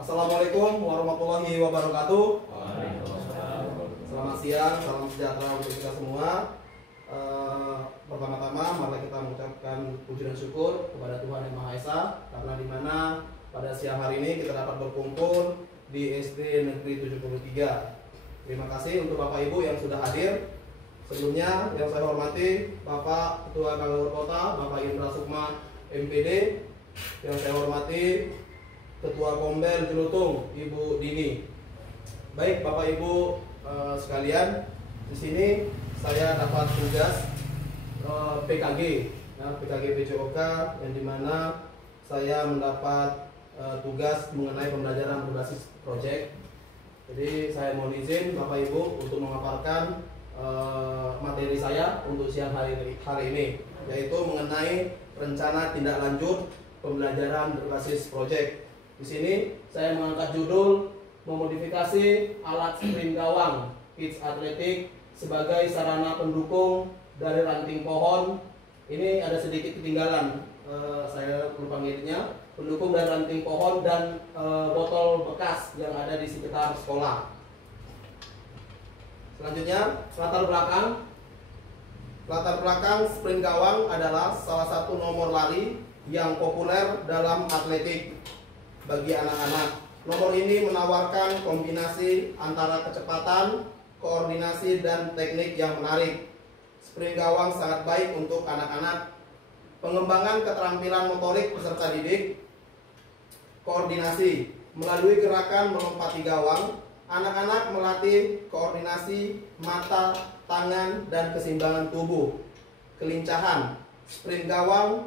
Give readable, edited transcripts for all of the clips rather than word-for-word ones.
Assalamualaikum warahmatullahi wabarakatuh. Waalaikumsalam. Selamat siang, salam sejahtera untuk kita semua. Pertama-tama mari kita mengucapkan puji dan syukur kepada Tuhan Yang Maha Esa, karena dimana pada siang hari ini kita dapat berkumpul di SD Negeri 73. Terima kasih untuk Bapak Ibu yang sudah hadir. Sebelumnya yang saya hormati Bapak Ketua Kanggor Kota, Bapak Indra Sukma MPD. Yang saya hormati Ketua Kombel Jelutung, Ibu Dini. Baik Bapak Ibu sekalian, di sini saya dapat tugas PKG, PKG PCOK, yang dimana saya mendapat tugas mengenai pembelajaran berbasis project. Jadi saya mohon izin Bapak Ibu untuk memaparkan materi saya untuk siang hari ini, yaitu mengenai rencana tindak lanjut pembelajaran berbasis project. Di sini saya mengangkat judul memodifikasi alat sprint gawang kids atletik sebagai sarana pendukung dari ranting pohon. Ini ada sedikit ketinggalan, saya lupa ngitnya, pendukung dari ranting pohon dan botol bekas yang ada di sekitar sekolah. Selanjutnya latar belakang sprint gawang adalah salah satu nomor lari yang populer dalam atletik bagi anak-anak. Nomor ini menawarkan kombinasi antara kecepatan, koordinasi, dan teknik yang menarik. Sprint gawang sangat baik untuk anak-anak. Pengembangan keterampilan motorik peserta didik. Koordinasi. Melalui gerakan melompati gawang, anak-anak melatih koordinasi mata, tangan, dan keseimbangan tubuh. Kelincahan. Sprint gawang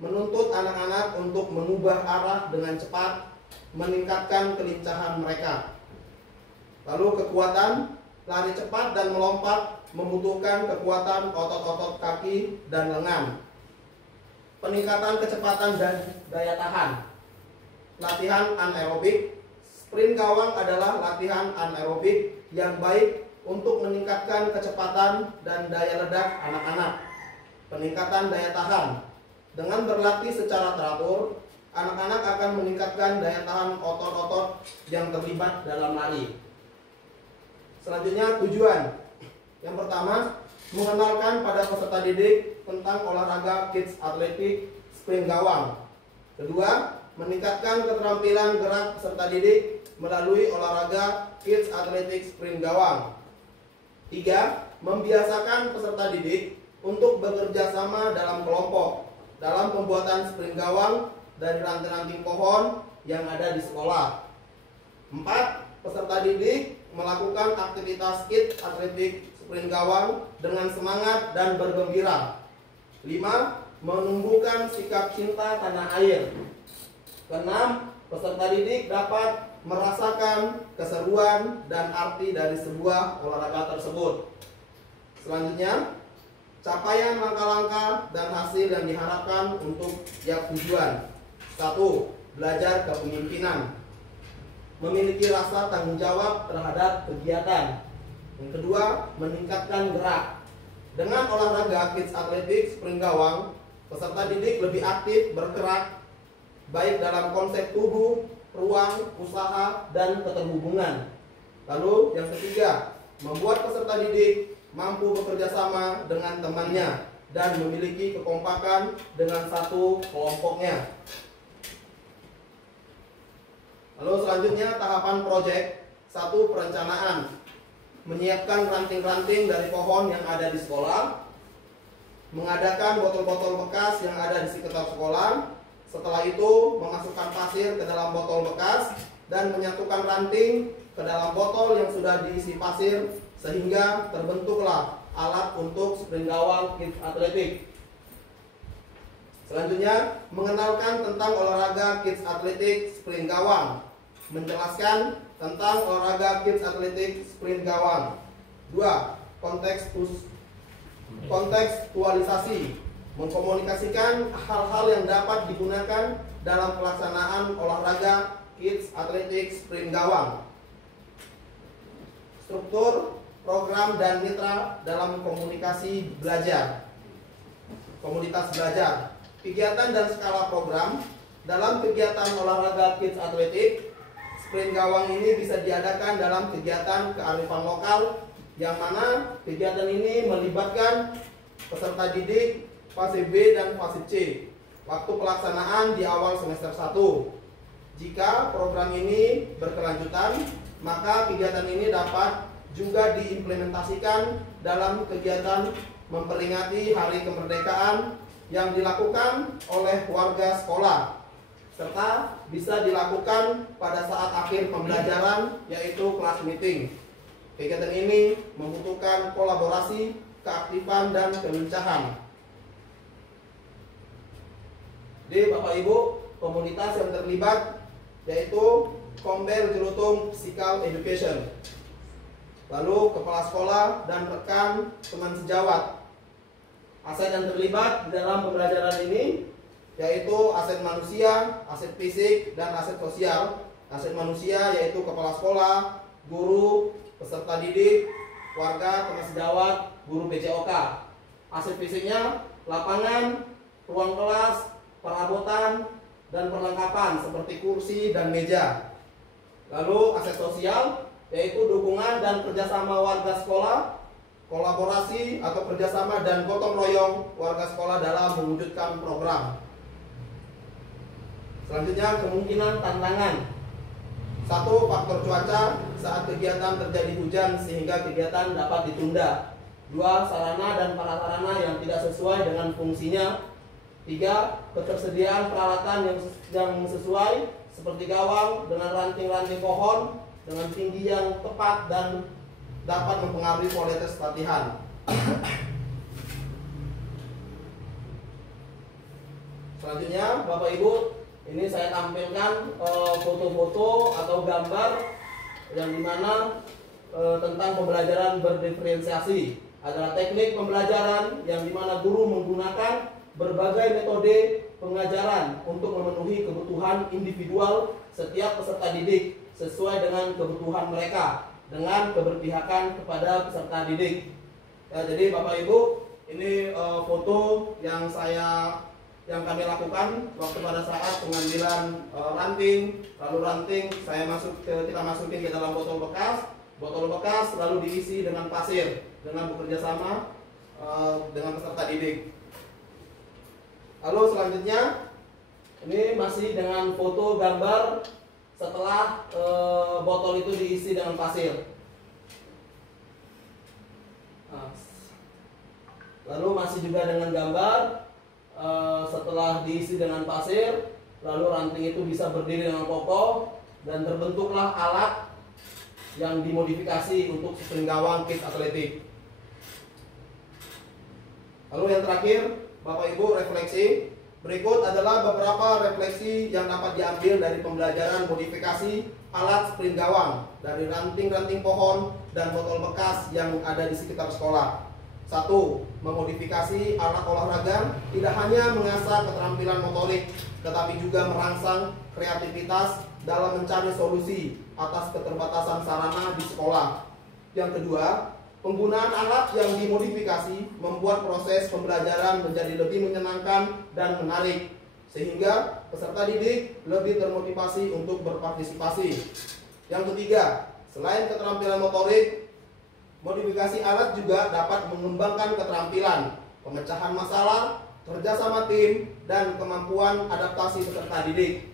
menuntut anak-anak untuk mengubah arah dengan cepat, meningkatkan kelincahan mereka. Lalu kekuatan, lari cepat dan melompat membutuhkan kekuatan otot-otot kaki dan lengan. Peningkatan kecepatan dan daya tahan. Latihan anaerobik. Sprint gawang adalah latihan anaerobik yang baik untuk meningkatkan kecepatan dan daya ledak anak-anak. Peningkatan daya tahan. Dengan berlatih secara teratur, anak-anak akan meningkatkan daya tahan otot-otot yang terlibat dalam lari. Selanjutnya tujuan. Yang pertama, mengenalkan pada peserta didik tentang olahraga kids atletik sprint gawang. Kedua, meningkatkan keterampilan gerak peserta didik melalui olahraga kids atletik sprint gawang. Tiga, membiasakan peserta didik untuk bekerja sama dalam kelompok dalam pembuatan sprint gawang dari ranting-ranting pohon yang ada di sekolah. 4. Peserta didik melakukan aktivitas kids atletik sprint gawang dengan semangat dan bergembira. 5. Menumbuhkan sikap cinta tanah air. 6. Peserta didik dapat merasakan keseruan dan arti dari sebuah olahraga tersebut. Selanjutnya, capaian langkah-langkah dan hasil yang diharapkan untuk tiap tujuan. 1. Belajar kepemimpinan. Memiliki rasa tanggung jawab terhadap kegiatan. Yang kedua, meningkatkan gerak. Dengan olahraga kids atletik sprint gawang, peserta didik lebih aktif bergerak, baik dalam konsep tubuh, ruang, usaha, dan keterhubungan. Lalu yang ketiga, membuat peserta didik mampu bekerja sama dengan temannya dan memiliki kekompakan dengan satu kelompoknya. Lalu selanjutnya tahapan proyek. 1. Perencanaan. Menyiapkan ranting-ranting dari pohon yang ada di sekolah. Mengadakan botol-botol bekas yang ada di sekitar sekolah. Setelah itu memasukkan pasir ke dalam botol bekas dan menyatukan ranting ke dalam botol yang sudah diisi pasir sehingga terbentuklah alat untuk sprint gawang kids atletik. Selanjutnya, mengenalkan tentang olahraga kids atletik sprint gawang. Menjelaskan tentang olahraga kids atletik sprint gawang. 2. Kontekstualisasi. Mengkomunikasikan hal-hal yang dapat digunakan dalam pelaksanaan olahraga kids atletik sprint gawang. Struktur, program, dan mitra dalam komunikasi belajar. Komunitas belajar. Kegiatan dan skala program. Dalam kegiatan olahraga kids atletik, sprint gawang ini bisa diadakan dalam kegiatan kearifan lokal, yang mana kegiatan ini melibatkan peserta didik fase B dan fase C. Waktu pelaksanaan di awal semester 1. Jika program ini berkelanjutan, maka kegiatan ini dapat juga diimplementasikan dalam kegiatan memperingati Hari Kemerdekaan yang dilakukan oleh warga sekolah, serta bisa dilakukan pada saat akhir pembelajaran, yaitu kelas meeting. Kegiatan ini membutuhkan kolaborasi, keaktifan, dan kelincahan. Di Bapak Ibu, komunitas yang terlibat yaitu Kombel Jelutung Physical Education, lalu kepala sekolah dan rekan teman sejawat. Aset yang terlibat di dalam pembelajaran ini yaitu aset manusia, aset fisik, dan aset sosial. Aset manusia yaitu kepala sekolah, guru, peserta didik, warga, teman sejawat, guru PJOK. Aset fisiknya lapangan, ruang kelas, perabotan, dan perlengkapan seperti kursi dan meja. Lalu aset sosial yaitu dukungan dan kerjasama warga sekolah, kolaborasi atau kerjasama dan gotong royong warga sekolah dalam mewujudkan program. Selanjutnya, kemungkinan tantangan. 1. Faktor cuaca saat kegiatan terjadi hujan sehingga kegiatan dapat ditunda. 2. Sarana dan prasarana yang tidak sesuai dengan fungsinya. 3. Ketersediaan peralatan yang sesuai seperti gawang dengan ranting-ranting pohon dengan tinggi yang tepat dan dapat mempengaruhi kualitas latihan. Selanjutnya, Bapak Ibu, ini saya tampilkan foto-foto atau gambar yang dimana tentang pembelajaran berdiferensiasi. Adalah teknik pembelajaran yang dimana guru menggunakan berbagai metode pengajaran untuk memenuhi kebutuhan individual setiap peserta didik sesuai dengan kebutuhan mereka dengan keberpihakan kepada peserta didik. Ya, jadi Bapak Ibu, ini foto yang kami lakukan waktu pada saat pengambilan ranting. Lalu ranting kita masukin ke dalam botol bekas lalu diisi dengan pasir dengan bekerja sama dengan peserta didik. Lalu selanjutnya ini masih dengan foto gambar setelah botol itu diisi dengan pasir. Lalu masih juga dengan gambar setelah diisi dengan pasir, lalu ranting itu bisa berdiri dengan kokoh dan terbentuklah alat yang dimodifikasi untuk sprint gawang kit atletik. Lalu yang terakhir, Bapak Ibu, refleksi. Berikut adalah beberapa refleksi yang dapat diambil dari pembelajaran modifikasi alat sprint gawang dari ranting-ranting pohon dan botol bekas yang ada di sekitar sekolah. 1. Memodifikasi alat olahraga tidak hanya mengasah keterampilan motorik, tetapi juga merangsang kreativitas dalam mencari solusi atas keterbatasan sarana di sekolah. Yang kedua, penggunaan alat yang dimodifikasi membuat proses pembelajaran menjadi lebih menyenangkan dan menarik, sehingga peserta didik lebih termotivasi untuk berpartisipasi. Yang ketiga, selain keterampilan motorik, modifikasi alat juga dapat mengembangkan keterampilan pemecahan masalah, kerjasama tim, dan kemampuan adaptasi peserta didik.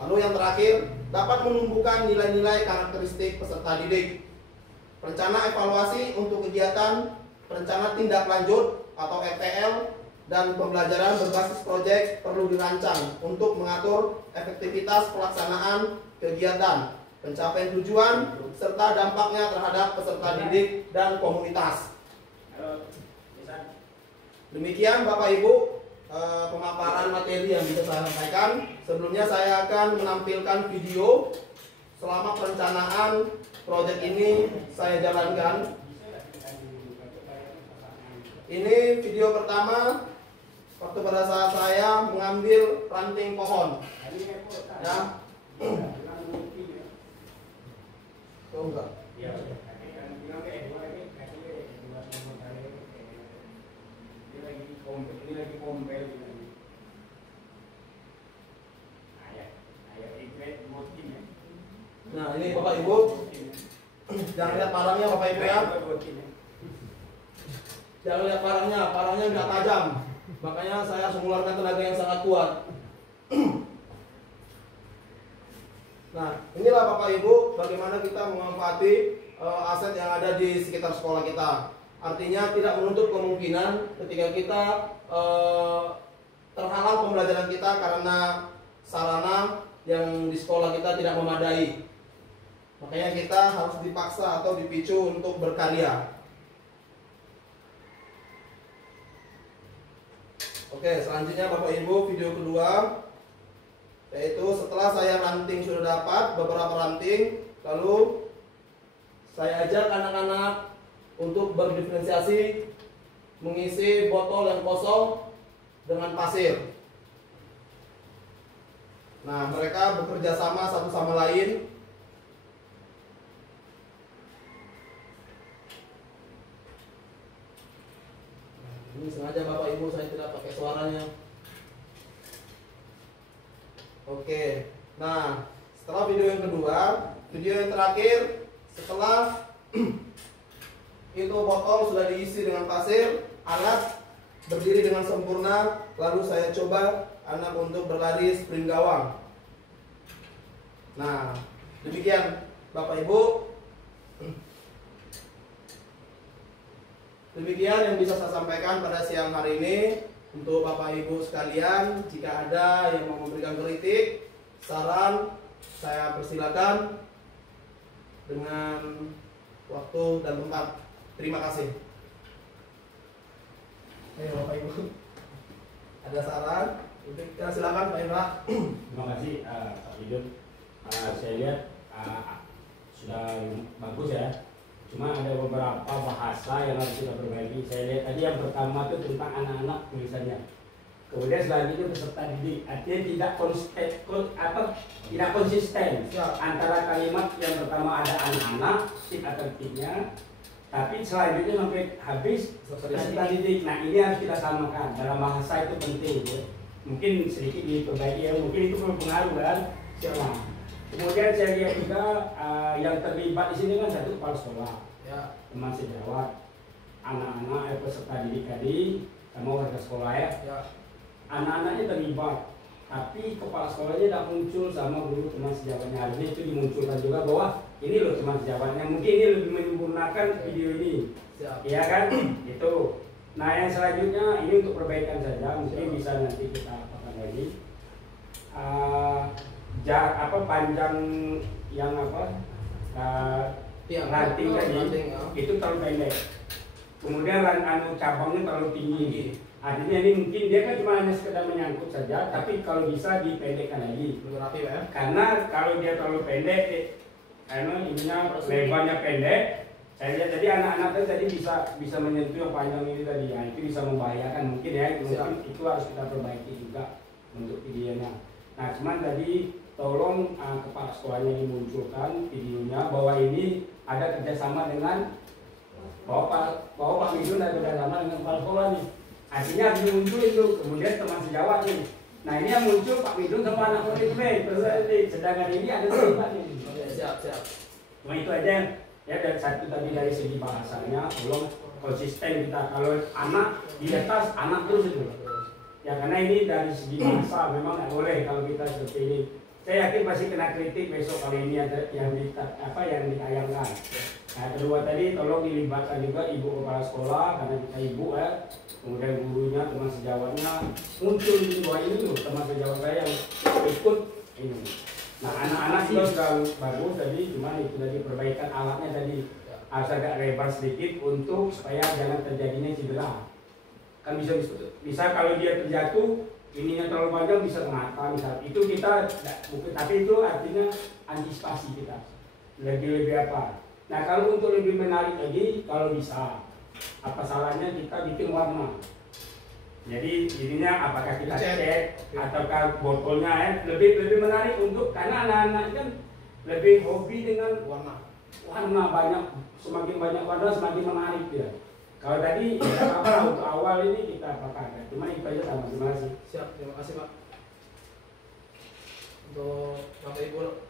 Lalu yang terakhir, dapat menumbuhkan nilai-nilai karakteristik peserta didik. Rencana evaluasi untuk kegiatan, rencana tindak lanjut atau RTL, dan pembelajaran berbasis proyek perlu dirancang untuk mengatur efektivitas pelaksanaan kegiatan, pencapaian tujuan, serta dampaknya terhadap peserta didik dan komunitas. Demikian Bapak Ibu pemaparan materi yang bisa saya sampaikan. Sebelumnya saya akan menampilkan video selama perencanaan proyek ini saya jalankan. Ini video pertama waktu pada saat saya mengambil ranting pohon. Ya. Oh, enggak. Ini lagi kompel. Nah, ini Bapak Ibu, jangan lihat parangnya Bapak Ibu ya. Jangan lihat parangnya nggak tajam. Makanya saya harus mengeluarkan tenaga yang sangat kuat. Nah, inilah Bapak Ibu bagaimana kita memanfaati aset yang ada di sekitar sekolah kita. Artinya tidak menutup kemungkinan ketika kita terhalang pembelajaran kita karena sarana yang di sekolah kita tidak memadai. Makanya kita harus dipaksa atau dipicu untuk berkarya. Oke, selanjutnya Bapak Ibu, video kedua, yaitu setelah saya ranting sudah dapat beberapa ranting, lalu saya ajak anak-anak untuk berdiferensiasi mengisi botol yang kosong dengan pasir. Nah, mereka bekerja sama satu sama lain. Ini sengaja Bapak Ibu saya tidak pakai suaranya. Oke. Nah, setelah video yang kedua, video yang terakhir, setelah itu botol sudah diisi dengan pasir, alat berdiri dengan sempurna, lalu saya coba anak untuk berlari sprint gawang. Nah, demikian Bapak Ibu. Demikian yang bisa saya sampaikan pada siang hari ini. Untuk Bapak Ibu sekalian, jika ada yang mau memberikan kritik, saran, saya persilakan dengan waktu dan tempat. Terima kasih. Ayo Bapak Ibu, ada saran? Kita silakan Pak Indra. Terima kasih Pak Idun. Saya lihat sudah bagus ya. Cuma ada beberapa bahasa yang harus kita perbaiki. Saya lihat tadi yang pertama itu tentang anak-anak tulisannya. Kemudian selanjutnya peserta didik. Artinya tidak konsisten antara kalimat yang pertama ada anak-anak, tip atau tipnya, tapi selanjutnya sampai habis peserta didik. Nah, ini harus kita samakan. Dalam bahasa itu penting ya. Mungkin sedikit diperbaiki ya. Mungkin itu berpengaruh kan. Nah, kemudian saya lihat juga yang terlibat di sini kan satu kepala sekolah, ya, teman sejawat, anak-anak peserta didik tadi, sama warga sekolah ya. Anak-anaknya terlibat, tapi kepala sekolahnya tidak muncul sama guru teman sejawatnya. Harusnya itu dimunculkan juga bahwa ini loh teman sejawatnya. Mungkin ini lebih menyempurnakan video ini, ya kan? Itu. Nah, yang selanjutnya ini untuk perbaikan saja, mungkin bisa nanti kita apakan lagi. Panjang yang ranting tadi itu terlalu pendek. Kemudian cabangnya terlalu tinggi. Artinya ini mungkin dia kan cuma hanya sekedar menyangkut saja, tapi kalau bisa dipendekkan lagi. Karena kalau dia terlalu pendek, karena ininya lebarnya pendek, saya lihat tadi anak-anak tadi bisa menyentuh yang panjang ini tadi. Ya, itu bisa membahayakan mungkin ya. Mungkin itu harus kita perbaiki juga untuk videonya. Nah, cuman tadi tolong kepala sekolahnya dimunculkan videonya bahwa ini ada kerjasama dengan bahwa Pak Midun ada kerjasama dengan kepala sekolah nih. Artinya harus muncul itu. Kemudian teman sejawat nih. Nah, ini yang muncul Pak Midun sama anak murid sedangkan ini ada terlibat nih. Siap. Cuma itu aja ya. Dan satu tadi dari segi bahasanya tolong konsisten kita. Kalau anak di atas anak terus itu. Ya, karena ini dari segi bahasa memang nggak boleh kalau kita seperti ini. Saya yakin pasti kena kritik besok kali ini ada yang ditayangkan. Nah, kedua tadi tolong dilibatkan juga ibu kepala sekolah karena kita ibu ya. Kemudian gurunya, teman sejawatnya muncul di bawah ini tuh teman sejawat saya yang ikut ini. Nah, anak-anak juga sudah bagus tadi, cuma itu tadi perbaikan alatnya tadi harus agak lebar sedikit untuk supaya jangan terjadinya cedera. Kan bisa kalau dia terjatuh ininya terlalu panjang bisa mengata misal itu kita bukan, tapi itu artinya antisipasi kita lebih apa. Nah, kalau untuk lebih menarik lagi kalau bisa apa salahnya kita bikin warna. Jadi ininya apakah kita cek ataukah botolnya ya lebih menarik untuk karena anak-anak kan lebih hobi dengan warna banyak, semakin banyak warna semakin menarik dia. Kalau tadi ya apa untuk awal ini kita pakai, cuma itu aja sama. Terima kasih. Siap, terima kasih Pak. Untuk Bapak Ibu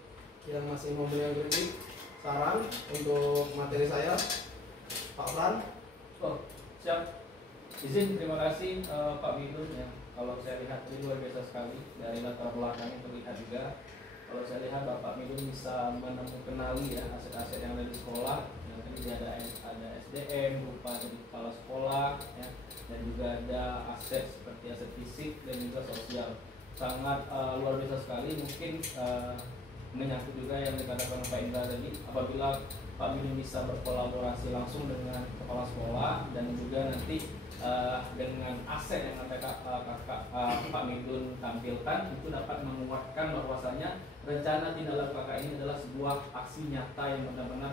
yang masih mau berikan kritik, saran untuk materi saya, Pak Fran? Oh, siap. Izin, terima kasih Pak Midun ya. Kalau saya lihat ini luar biasa sekali, dari latar belakangnya terlihat juga. Kalau saya lihat Bapak Midun bisa kenali ya aset-aset yang ada di sekolah. Yang tadi ada SDM, berupa dari kepala sekolah ya, dan juga ada aset seperti aset fisik dan juga sosial. Sangat luar biasa sekali. Mungkin menyangkut juga yang dikatakan Pak Indra tadi, apabila Pak Midun bisa berkolaborasi langsung dengan kepala sekolah dan juga nanti dengan aset yang ada Pak Midun tampilkan, itu dapat menguatkan bahwasanya rencana tindak laku kakak ini adalah sebuah aksi nyata yang benar-benar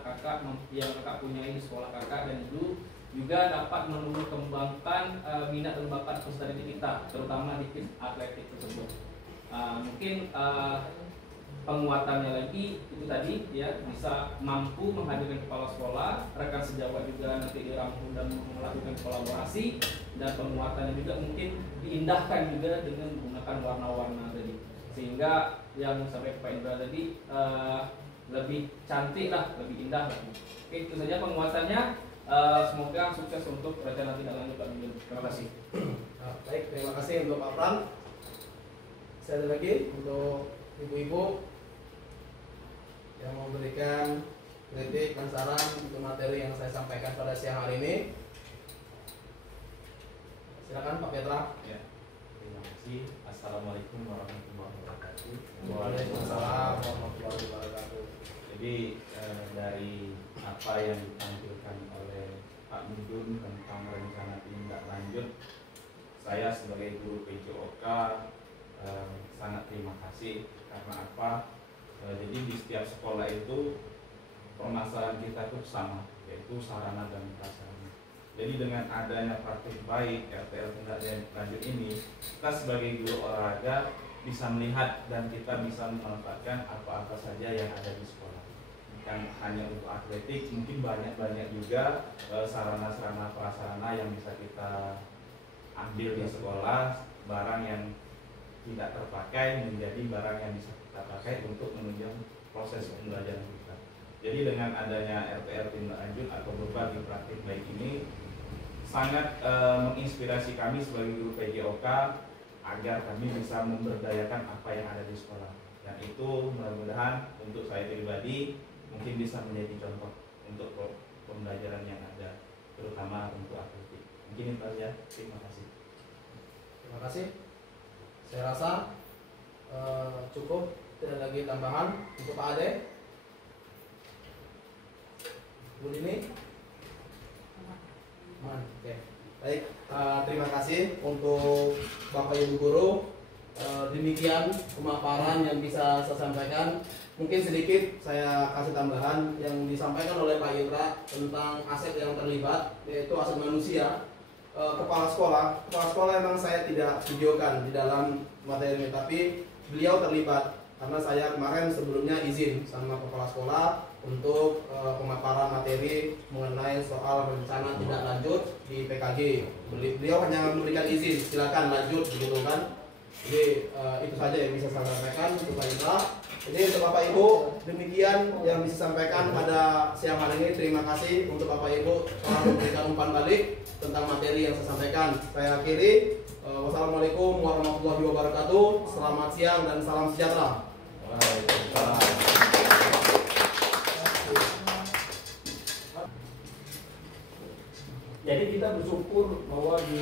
yang kakak punyai di sekolah kakak, dan itu juga dapat menumbuh kembangkan minat dan bakat peserta didik kita, terutama di tim atletik tersebut. Mungkin penguatannya lagi itu tadi ya, bisa mampu menghadirkan kepala sekolah, rekan sejawat juga nanti dirangkul dan melakukan kolaborasi, dan penguatannya juga mungkin diindahkan juga dengan menggunakan warna-warna tadi, sehingga yang sampai Pak Indra tadi lebih cantik lah, lebih indah lagi. Oke, itu saja penguatannya. Semoga sukses untuk rencana tindak lanjut Pak Midun. Terima kasih. Baik, terima kasih untuk Pak Fran. Saya ada lagi untuk ibu-ibu yang memberikan kritik dan saran untuk materi yang saya sampaikan pada siang hari ini. Silakan Pak Petra. Ya, terima kasih. Assalamualaikum warahmatullahi wabarakatuh. Waalaikumsalam warahmatullahi wabarakatuh. Jadi dari apa yang ditampilkan oleh Pak Midun tentang rencana tindak lanjut, saya sebagai guru PJOK sangat terima kasih. Karena apa? Jadi di setiap sekolah itu permasalahan kita itu sama, yaitu sarana dan prasarana. Jadi dengan adanya praktik baik RTL tindak lanjut ini, kita sebagai guru olahraga bisa melihat dan kita bisa memanfaatkan apa-apa saja yang ada di sekolah. Bukan hanya untuk atletik, mungkin banyak juga sarana-sarana prasarana yang bisa kita ambil di sekolah, barang yang tidak terpakai menjadi barang yang bisa kita pakai untuk menunjang proses pembelajaran kita. Jadi dengan adanya RTL tindak lanjut atau berbagi praktik baik ini sangat menginspirasi kami sebagai guru PJOK agar kami bisa memberdayakan apa yang ada di sekolah. Dan itu mudah-mudahan untuk saya pribadi mungkin bisa menjadi contoh untuk pembelajaran yang ada, terutama untuk atletik. Mungkin itu saja. Terima kasih. Terima kasih. Saya rasa cukup, tidak lagi tambahan untuk Pak Ade. Bu Dini. Oke. Baik, terima kasih untuk Bapak Ibu Guru. Demikian pemaparan yang bisa saya sampaikan. Mungkin sedikit saya kasih tambahan yang disampaikan oleh Pak Indra tentang aset yang terlibat, yaitu aset manusia. Kepala sekolah memang saya tidak videokan di dalam materi ini, tapi beliau terlibat karena saya kemarin sebelumnya izin sama kepala sekolah untuk pemaparan materi mengenai soal rencana tindak lanjut di PKG. Beliau hanya memberikan izin, silakan lanjut begitu kan. Jadi itu saja yang bisa saya sampaikan untuk Pak Indra. Jadi untuk Bapak Ibu, demikian yang bisa sampaikan pada siang hari ini. Terima kasih untuk Bapak Ibu telah memberikan umpan balik tentang materi yang saya sampaikan. Saya akhiri. Wassalamualaikum warahmatullahi wabarakatuh. Selamat siang dan salam sejahtera. Jadi kita bersyukur bahwa di